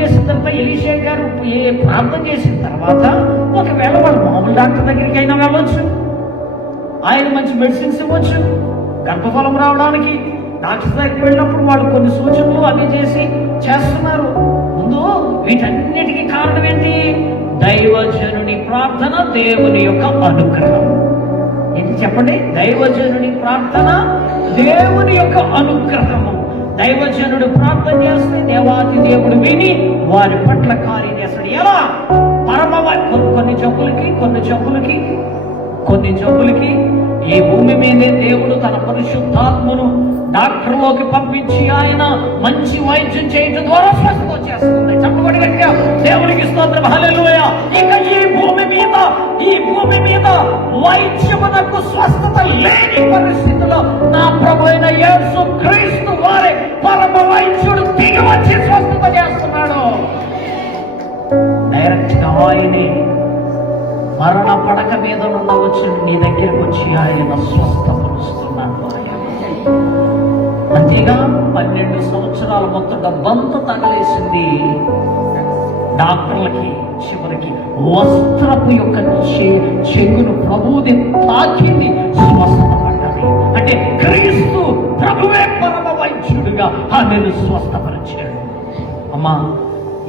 చేసిన తర్వాత ఎలీషా గారు ప్రార్థన చేసిన తర్వాత ఒకవేళ వాళ్ళు మామూలు డాక్టర్ దగ్గరికి అయినా వెళ్ళొచ్చు, ఆయన మంచి మెడిసిన్స్ ఇవ్వచ్చు. గర్భఫలం రావడానికి డాక్టర్ దగ్గరికి వెళ్ళినప్పుడు వాళ్ళు కొన్ని సూచనలు అన్ని చేస్తున్నారు. ముందు వీటన్నిటికీ కారణం ఏంటి? దైవజనుని ప్రార్థన, దేవుని యొక్క అనుగ్రహం. ఏంటి చెప్పండి? దైవజనుని ప్రార్థన, దేవుని యొక్క అనుగ్రహము. దైవజనుడు ప్రార్థన చేస్తే దేవాది దేవుడు విని వారి పట్ల కార్యం చేస్తాడు. ఎలా? కొన్ని జబ్బులకి ఈ భూమి మీదే దేవుడు తన పరిశుద్ధాత్మను డాక్టర్లోకి పంపించి ఆయన మంచి వైద్యం చేయడం ద్వారా స్వస్థత వచ్చేస్తుంది. చెప్పబడి గట్టిగా దేవునికి స్తోత్రం, హల్లెలూయా. ఇక ఈ భూమి మీద వైద్యమునకు స్వస్థత లేని పరిస్థితిలో నా ప్రభు అయిన యేసు క్రీస్తు వారి పరమ వైద్యుడు దిగి వచ్చి స్వస్థత చేస్తున్నాడు. డైరెక్ట్ గా ఆయనే మరణ పడక మీద ఉండవచ్చు నీ దగ్గరకు వచ్చి ఆయన స్వస్థపరుస్తున్నాడు. అంతేగా 12 సంవత్సరాల మొత్తం డబ్బంతా తగలేసింది డాక్టర్లకి. చివరికి వస్త్రపు యొక్క చెంగును ప్రభువుని తాకింది, స్వస్థత పడ్డది. అంటే క్రీస్తు ప్రభువే పరమ వైద్యుడుగా ఆమెను స్వస్థపరిచాడు. అమ్మా,